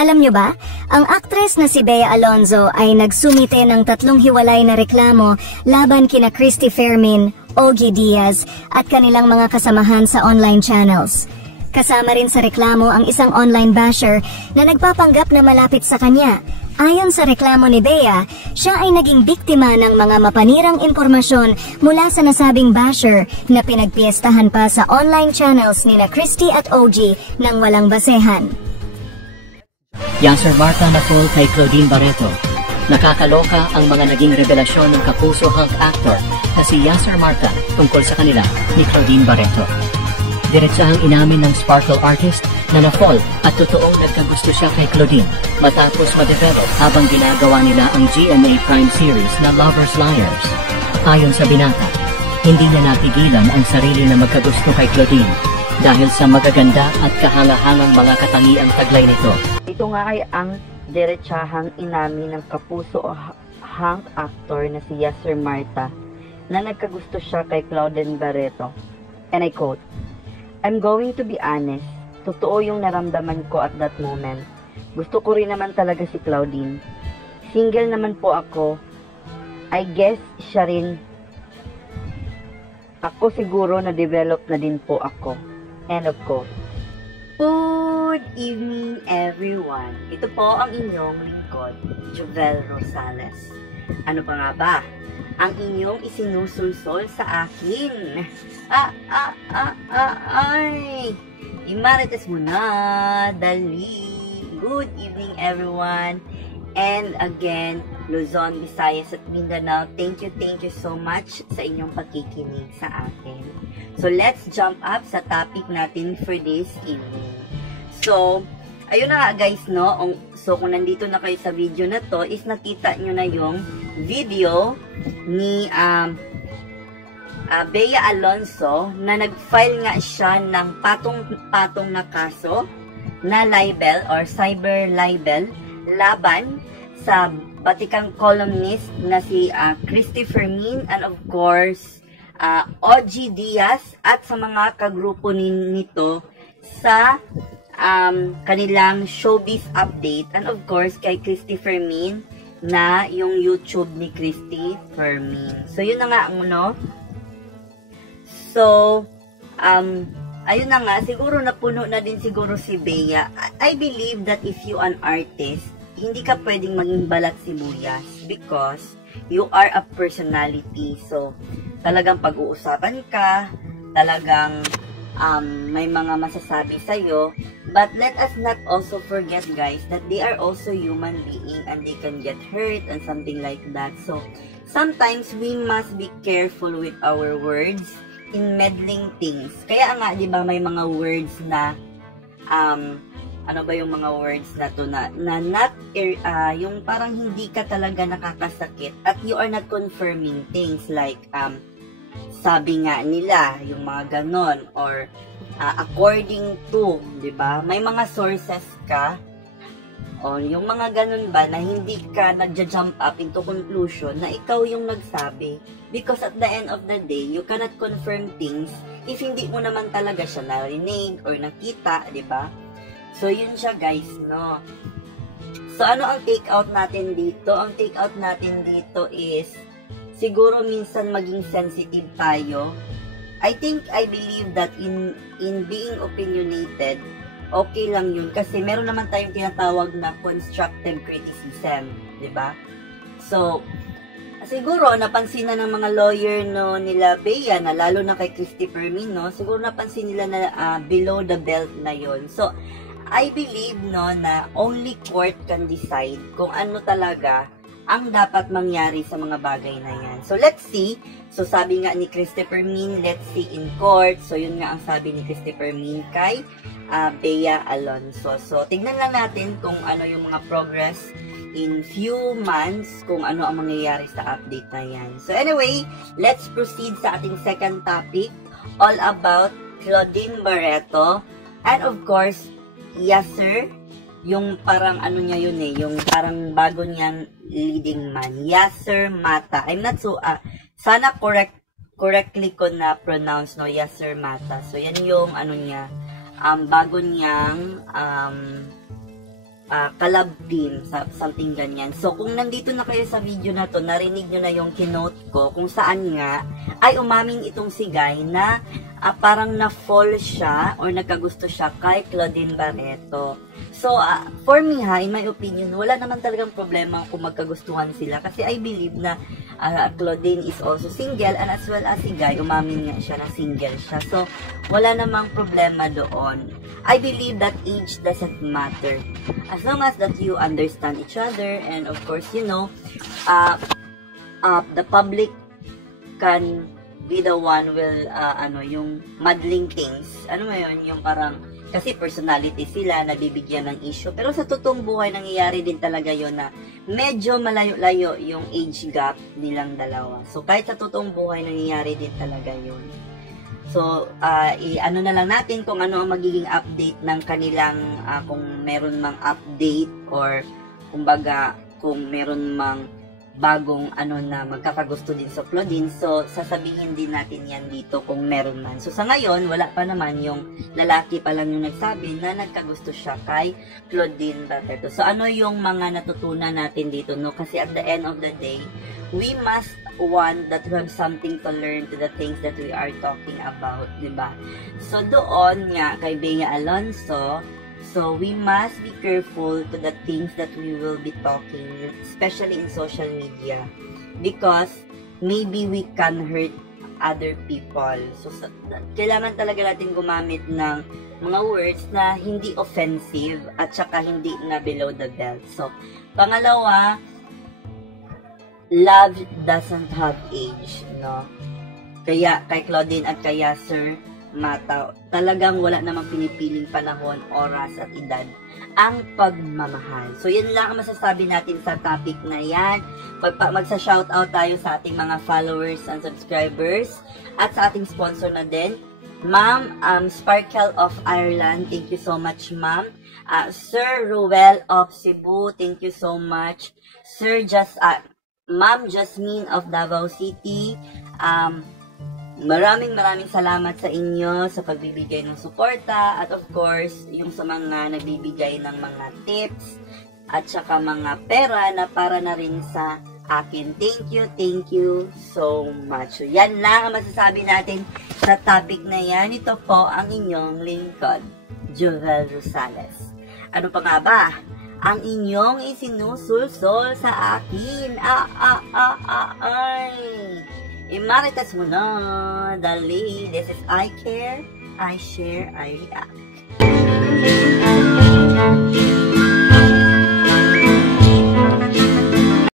Alam nyo ba, ang aktres na si Bea Alonzo ay nagsumite ng 3 hiwalay na reklamo laban kina Christy Fermin, Ogie Diaz at kanilang mga kasamahan sa online channels. Kasama rin sa reklamo ang isang online basher na nagpapanggap na malapit sa kanya. Ayon sa reklamo ni Bea, siya ay naging biktima ng mga mapanirang impormasyon mula sa nasabing basher na pinagpiestahan pa sa online channels nina Christy at Ogie nang walang basehan. Yasser Marta na fall kay Claudine Barreto. Nakakaloka ang mga naging revelasyon ng kapuso hunk actor na si Yasser Marta tungkol sa kanila ni Claudine Barreto. Diretsahang inamin ng Sparkle artist na na-fall at totoong nagkagusto siya kay Claudine matapos ma-develop habang ginagawa nila ang GMA Prime series na Lovers Liars. Ayon sa binata, hindi niya napigilan ang sarili na magkagusto kay Claudine dahil sa magaganda at kahangahangang mga katangiang taglay nito. Ito nga ay ang diretsahang inamin ng kapuso o hunk actor na si Yasser Marta na nagkagusto siya kay Claudine Barreto. And I quote, "I'm going to be honest, totoo yung naramdaman ko at that moment. Gusto ko rin naman talaga si Claudine. Single naman po ako. I guess siya rin. Ako siguro na-develop na din po ako." End of quote. Good evening everyone. Ito po ang inyong lingkod, Jovel Rosales. Ano pa nga ba ang inyong isinusulsol sa akin? Ay! Imarites mo na, dali. Good evening everyone. And again, Luzon, Visayas at Mindanao, thank you so much sa inyong pagkikinig sa akin. So let's jump up sa topic natin for this evening. So, ayun na nga guys, no? So, kung nandito na kayo sa video na to, is nakita nyo na yung video ni Bea Alonzo na nag-file nga siya ng patong-patong na kaso na libel or cyber libel laban sa batikang columnist na si Christy Fermin and of course Ogie Diaz at sa mga kagrupo nito sa kanilang showbiz update and of course kay Christy Fermin na yung YouTube ni Christy Fermin. So yun na nga ano. So ayun na nga, siguro napuno na din siguro si Bea. I believe that if you an artist, hindi ka pwedeng maging balat sibuyas because you are a personality. So, talagang pag-uusapan ka, talagang may mga masasabi sa'yo. But let us not also forget, guys, that they are also human being and they can get hurt and something like that. So, sometimes we must be careful with our words in meddling things. Kaya nga, di ba, may mga words na ano ba yung mga words na to na not yung parang hindi ka talaga nakakasakit at you are not confirming things like sabi nga nila yung mga ganon or according to, di ba? May mga sources ka o yung mga ganon ba na hindi ka nagja-jump up into conclusion na ikaw yung nagsabi because at the end of the day you cannot confirm things if hindi mo naman talaga siya narinig or nakita, di ba? So, yun siya guys, no? So, ano ang take out natin dito? Ang take out natin dito is, siguro minsan maging sensitive tayo. I believe that in being opinionated, okay lang yun. Kasi meron naman tayong tinatawag na constructive criticism, di ba? So, siguro napansin na ng mga lawyer no, nila Bea, na lalo na kay Christy Fermin, no? Siguro napansin nila na below the belt na yon. So, I believe no na only court can decide kung ano talaga ang dapat mangyari sa mga bagay na yan. So let's see. So sabi nga ni Christy Fermin, let's see in court. So yun nga ang sabi ni Christy Fermin kay Bea Alonzo. So tingnan lang natin kung ano yung mga progress in few months, kung ano ang mangyayari sa update na yan. So anyway, let's proceed sa ating second topic, all about Claudine Barreto and of course Yasser, yung parang ano niya yun yung parang bago niyang leading man, Yasser Marta. I'm not so, sana correctly ko na pronounce, no, Yasser Marta. So, yan yung ano niya, bago niyang collab team, something ganyan. So, kung nandito na kayo sa video na to, narinig nyo na yung keynote ko, kung saan nga, ay umamin itong si Guy na parang na-fall siya or nagkagusto siya kay Claudine Barreto. So, for me in my opinion, wala naman talagang problema kung magkagustuhan sila kasi I believe na Claudine is also single and as well as si Guy, umamin nga siya na single siya. So, wala namang problema doon. I believe that age doesn't matter. As long as that you understand each other and of course, you know, the public can be the one will, yung muddling things. Ano mo yun? Yung parang, kasi personality sila, nabibigyan ng issue. Pero sa totoong buhay, nangyayari din talaga yon na medyo malayo-layo yung age gap nilang dalawa. So, kahit sa totoong buhay, nangyayari din talaga yun. So, ano na lang natin kung ano ang magiging update ng kanilang, kung meron mang update or kumbaga, kung meron mang bagong na magkakagusto din sa Claudine. So, sasabihin din natin yan dito kung meron man. So, sa ngayon, wala pa naman yung lalaki pa lang yung nagsabi na nagkagusto siya kay Claudine Barreto. So, ano yung mga natutunan natin dito, no? Kasi at the end of the day, we must want that we have something to learn to the things that we are talking about, diba? So, doon nga kay Bea Alonzo, so we must be careful to the things that we will be talking, especially in social media, because maybe we can hurt other people. So, kailangan talaga natin gumamit ng mga words na hindi offensive at saka hindi na below the belt. So, pangalawa, love doesn't have age, no? Kaya kay Claudine at kaya Sir Mata, talagang wala namang pinipiling panahon, oras at edad ang pagmamahal. So, yan lang ang masasabi natin sa topic na yan. Magsa-shoutout tayo sa ating mga followers and subscribers at sa ating sponsor na din. Ma'am, Sparkle of Ireland, thank you so much, ma'am. Sir Ruel of Cebu, thank you so much. Ma'am Jasmine of Davao City, maraming salamat sa inyo sa pagbibigay ng suporta at of course, yung sa mga nagbibigay ng mga tips at saka mga pera na para na rin sa akin. Thank you so much. So, yan lang ang masasabi natin sa topic na yan. Ito po ang inyong lingkod, Jovel Rosales. Ano pa nga ba ang inyong isinusulsol sa akin? Imaritas mo na, dali. This is I Care, I Share, I React.